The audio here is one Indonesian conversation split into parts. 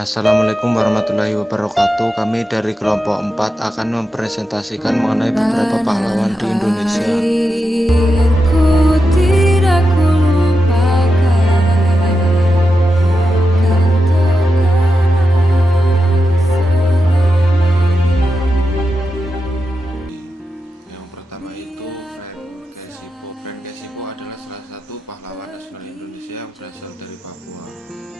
Assalamualaikum warahmatullahi wabarakatuh. Kami dari kelompok 4 akan mempresentasikan mengenai beberapa pahlawan di Indonesia. Airku tidak kulupakan, kau terkenal selamanya. Yang pertama itu Frank Kesipo. Frank Kesipo adalah salah satu pahlawan nasional Indonesia yang berasal dari Papua.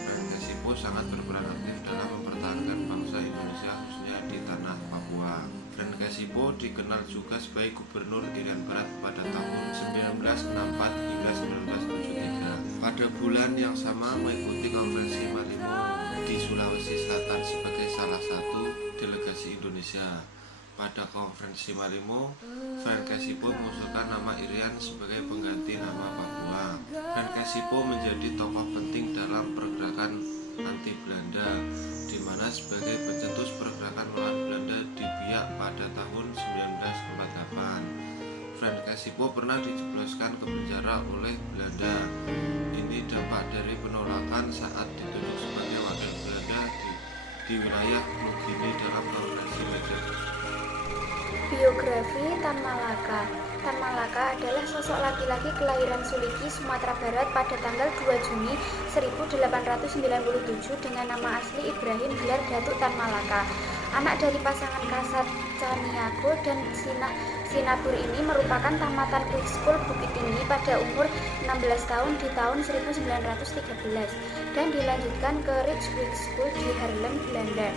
Frank Kesipo sangat berperan aktif dalam mempertahankan bangsa Indonesia khususnya di tanah Papua. Frank Kesipo dikenal juga sebagai Gubernur Irian Barat pada tahun 1964 hingga 1973. Pada bulan yang sama mengikuti konferensi Marimo di Sulawesi Selatan sebagai salah satu delegasi Indonesia. Pada konferensi Marimo, Frank Kesipo mengusulkan nama Irian sebagai pengganti nama Papua. Frank Kesipo menjadi tokoh penting dalam pergerakan anti Belanda, di mana sebagai pencetus pergerakan melawan Belanda di Biak pada tahun 1948. Frank Kesipo pernah dijebloskan ke penjara oleh Belanda. Ini dampak dari penolakan saat ditunjuk sebagai wakil Belanda di wilayah Nugini dalam konferensi Medan. Biografi Tan Malaka. Tan Malaka adalah sosok laki-laki kelahiran Suliki, Sumatera Barat pada tanggal 2 Juni 1897 dengan nama asli Ibrahim gelar Datuk Tan Malaka. Anak dari pasangan Kasat Caniago dan Sinabur ini merupakan tamatan Quick School Bukit Tinggi pada umur 16 tahun di tahun 1913 dan dilanjutkan ke Ridge Quick School di Haarlem, Belanda.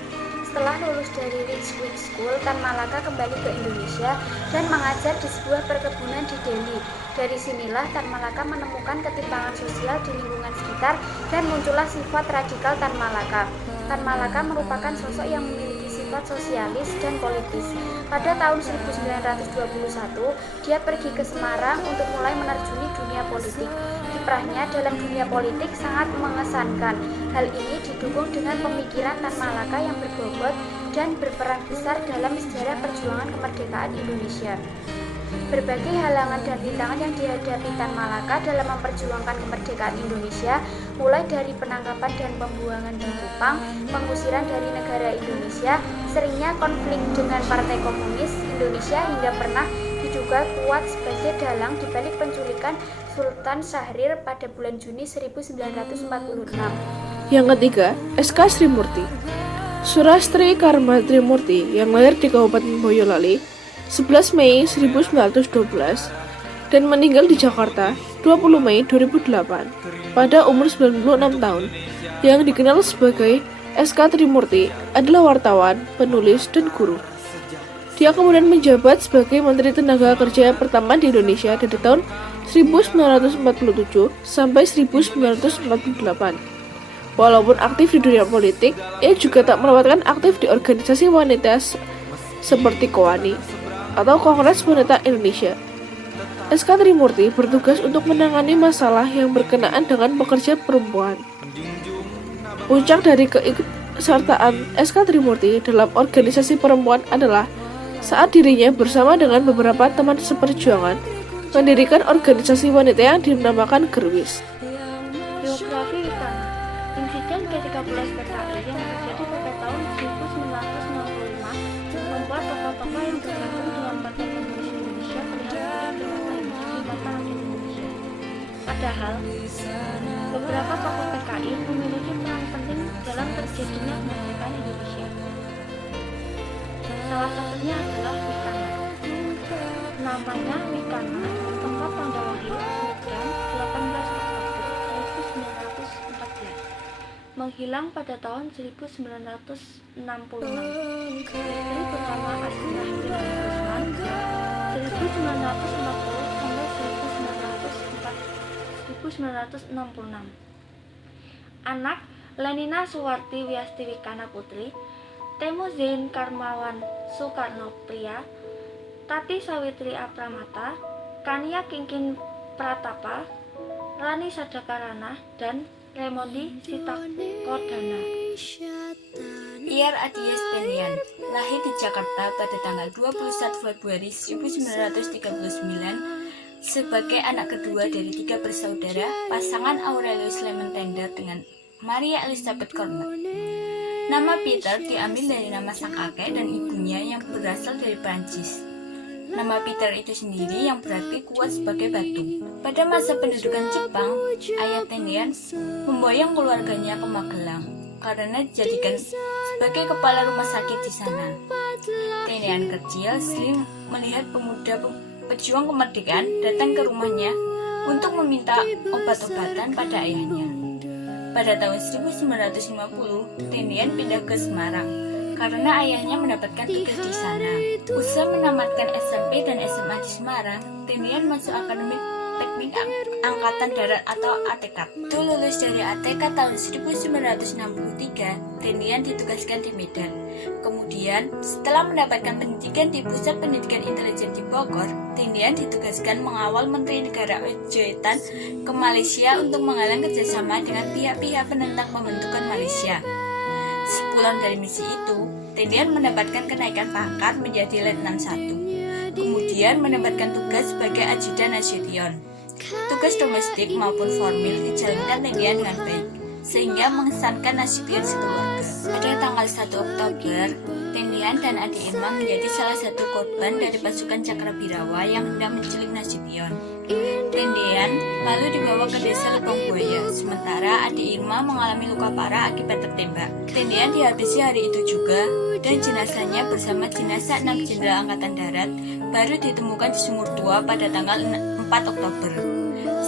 Setelah lulus dari Ridge Quick School, Tan Malaka kembali ke Indonesia dan mengajar di sebuah perkebunan di Delhi. Dari sinilah Tan Malaka menemukan ketimpangan sosial di lingkungan sekitar dan muncullah sifat radikal Tan Malaka. Tan Malaka merupakan sosok yang memiliki sifat sosialis dan politis. Pada tahun 1921, dia pergi ke Semarang untuk mulai menerjuni dunia politik. Kiprahnya dalam dunia politik sangat mengesankan. Hal ini didukung dengan pemikiran Tan Malaka yang berbobot dan berperan besar dalam sejarah perjuangan kemerdekaan Indonesia. Berbagai halangan dan rintangan yang dihadapi Tan Malaka dalam memperjuangkan kemerdekaan Indonesia, mulai dari penangkapan dan pembuangan di Kupang, pengusiran dari negara Indonesia, seringnya konflik dengan Partai Komunis Indonesia hingga pernah diduga kuat sebagai dalang di balik penculikan Sultan Syahrir pada bulan Juni 1946. Yang ketiga, SK Srimurti. Surastri Karma Trimurti yang lahir di Kabupaten Boyolali 11 Mei 1912 dan meninggal di Jakarta 20 Mei 2008 pada umur 96 tahun, yang dikenal sebagai SK Trimurti, adalah wartawan, penulis, dan guru. Dia kemudian menjabat sebagai Menteri Tenaga Kerja pertama di Indonesia dari tahun 1947 sampai 1948. Walaupun aktif di dunia politik, ia juga tak melewatkan aktif di organisasi wanita seperti KOANI atau Kongres Wanita Indonesia. SK Trimurti bertugas untuk menangani masalah yang berkenaan dengan pekerja perempuan. Puncak dari keikutsertaan SK Trimurti dalam organisasi perempuan adalah saat dirinya bersama dengan beberapa teman seperjuangan mendirikan organisasi wanita yang dinamakan Gerwis. Biografi Witana. Insiden ke-13 PKI yang terjadi pada tahun 1965 membuat tokoh-tokoh yang bergabung dengan Partai Komunis Indonesia terlihat mudah di mata Indonesia. Padahal, beberapa tokoh PKI memiliki peran penting dalam terjadinya kemerdekaan Indonesia. Salah satunya adalah Witana. Namanya Witana, tempat tanggal lahir Medan 18 Oktober 1914. Menghilang pada tahun 1966. Istri bernama Asminah Binti Usman 1940 sampai 1966. Anak Lenina Suwarti Wiasti Wikana Putri, Temu Zain Karmawan Soekarno Pria, Tati Sawitri Apramata, Kania Kingkin Pratapa, Rani Sadakarana, dan Remondi Sitakodana. Iyar Adies Penian lahir di Jakarta pada tanggal 21 Februari 1939 sebagai anak kedua dari 3 bersaudara pasangan Aurelius Lemon Tender dengan Maria Elizabeth Cornet. Nama Peter diambil dari nama sang kakek dan ibunya yang berasal dari Prancis. Nama Peter itu sendiri yang berarti kuat sebagai batu. Pada masa pendudukan Jepang, ayah Tendian memboyong keluarganya ke Magelang karena dijadikan sebagai kepala rumah sakit di sana. Tendian kecil sering melihat pemuda pejuang kemerdekaan datang ke rumahnya untuk meminta obat-obatan pada ayahnya. Pada tahun 1950, Tendian pindah ke Semarang karena ayahnya mendapatkan tugas di sana. Usai menamatkan SMP dan SMA di Semarang, Tendian masuk Akademi Teknik Angkatan Darat atau ATK. Itu lulus dari ATK tahun 1963, Tendian ditugaskan di Medan. Kemudian, setelah mendapatkan pendidikan di Pusat Pendidikan Intelijen di Bogor, Tendian ditugaskan mengawal Menteri Negara Ojaitan ke Malaysia untuk menghalang kerjasama dengan pihak-pihak penentang pembentukan Malaysia. Sepulang dari misi itu, Tendian mendapatkan kenaikan pangkat menjadi Letnan 1. Kemudian mendapatkan tugas sebagai ajudan Nasution. Tugas domestik maupun formil dijalankan Tendian dengan baik, sehingga mengesankan Nasution sekeluarga. Pada tanggal 1 Oktober, Tendian dan Adi Irma menjadi salah satu korban dari pasukan Cakrabirawa yang hendak menculik Nasution. Tendian lalu dibawa ke desa Lebong Buaya, sementara Adi Irma mengalami luka parah akibat tertembak. Tendian dihabisi hari itu juga, dan jenazahnya bersama jenazah 6 jenderal Angkatan Darat baru ditemukan di Sumur Tua pada tanggal 4 Oktober.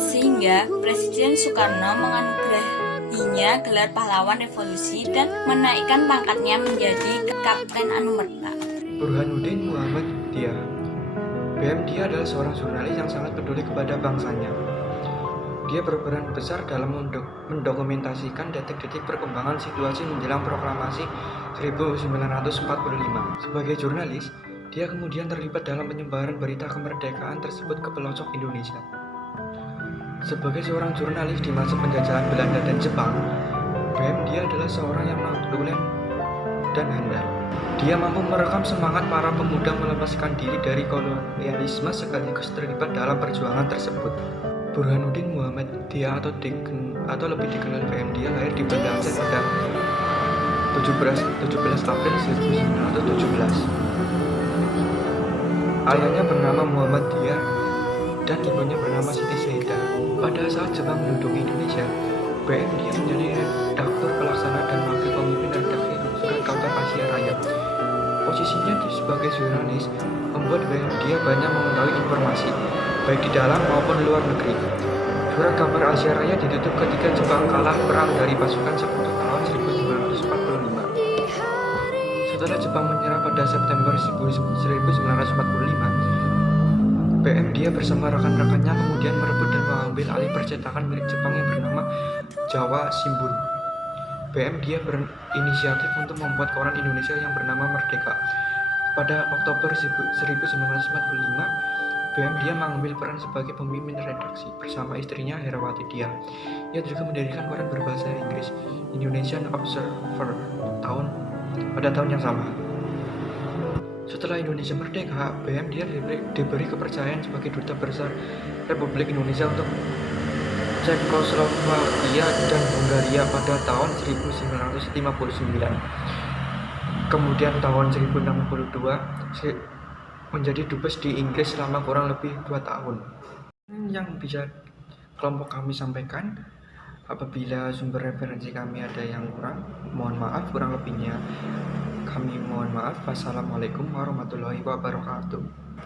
Sehingga Presiden Soekarno menganugerahinya gelar pahlawan revolusi dan menaikkan pangkatnya menjadi Kapten Anumerta. Burhanuddin Muhammad Dia. BM Dia adalah seorang jurnalis yang sangat peduli kepada bangsanya. Dia berperan besar dalam mendokumentasikan detik-detik perkembangan situasi menjelang proklamasi 1945. Sebagai jurnalis, dia kemudian terlibat dalam penyebaran berita kemerdekaan tersebut ke pelosok Indonesia. Sebagai seorang jurnalis di masa penjajahan Belanda dan Jepang, BM Dia adalah seorang yang tulen dan handal. Dia mampu merekam semangat para pemuda melepaskan diri dari kolonialisme sekaligus terlibat dalam perjuangan tersebut. Burhanuddin Muhammad Dia atau lebih dikenal BM Dia lahir di Banda Aceh pada 17 April 1917. Ayahnya bernama Muhammad Dia dan ibunya bernama Siti Saidah. Pada saat Jepang menduduki Indonesia, BM Dia menjadi redaktur pelaksana dan wakil pemimpin redaksi Surat Kabar Asia Raya. Posisinya sebagai jurnalis membuat BM Dia banyak mengetahui informasi, baik di dalam maupun luar negeri. Surat Kabar Asia Raya ditutup ketika Jepang kalah perang dari pasukan Sekutu tahun 1945. Setelah Jepang menyerah pada September 1945, BM Dia bersama rekan-rekannya kemudian merebut dan mengambil alih percetakan milik Jepang yang bernama Jawa Shimbun. BM Dia berinisiatif untuk membuat koran Indonesia yang bernama Merdeka. Pada Oktober 1945, BM Dia mengambil peran sebagai pemimpin redaksi bersama istrinya Herawati Dia. Ia juga mendirikan koran berbahasa Inggris, Indonesian Observer, pada tahun yang sama. Setelah Indonesia merdeka, BM Dia diberi kepercayaan sebagai duta besar Republik Indonesia untuk Cekoslovakia dan Hungaria pada tahun 1959. Kemudian tahun 1962 menjadi dubes di Inggris selama kurang lebih 2 tahun. Yang bisa kelompok kami sampaikan, apabila sumber referensi kami ada yang kurang, mohon maaf, kurang lebihnya kami mohon maaf. Wassalamualaikum warahmatullahi wabarakatuh.